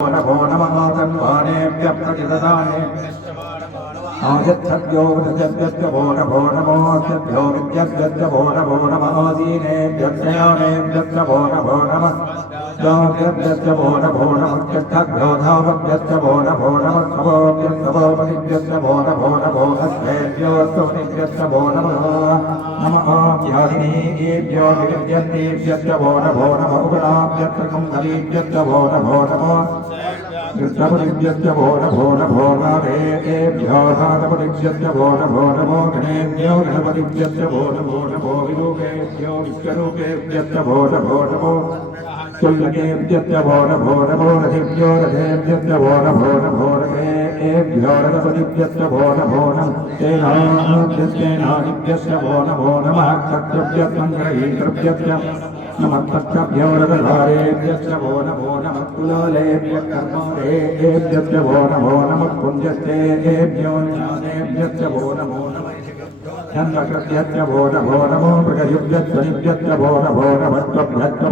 नमो नमः तन्वानेभ्यः प्रतिददाने आयच्छद्यो वृजभ्यश्च भो नमो नमोऽस्भ्यो विद्यभ्यश्च भो नमो नमः दीनेभ्यश्च यानेभ्यश्च भो नमो नमः योभ्यश्च भो नमो नमः चक्षभ्यो धावभ्यश्च भो नमो नमः समोभ्यश्च भोपतिभ्यश्च भो नमो नमो अश्वेभ्यो स्तुतिभ्यश्च भो नमः नमः ज्ञानिनेभ्यो विद्यन्तेभ्यश्च भो नमो नमः उगणाभ्यश्च कुम्भलेभ्यश्च भो नमो नमः युद्धपतिभ्यश्च भो नमो नारेभ्यो नादपतिभ्यश्च भो नमो गणेभ्यो गणपतिभ्यश्च भो नमो विरूपेभ्यो विश्वरूपेभ्यश्च भो नमो तुल्यकेभ्यश्च भो नमो रथिभ्यो रथेभ्यश्च भो नमो रथेभ्यो रथपतिभ्यश्च भो नमो सेनाभ्यश्च भो नमो नमः क्षत्रभ्यस्मङ्गरहीतृभ्यश्च नमः तक्षभ्यो रथधारेभ्यश्च भो नमो नमः कुलालेभ्यः कर्मोरेभ्यश्च भो नमो नमः पुञ्जस्तेभ्यो ज्ञानेभ्यश्च भो नमो नमः चन्द्रकृत्यश्च भो नमो मृगयुभ्यश्च निभ्यश्च भो नमः त्वभ्यश्च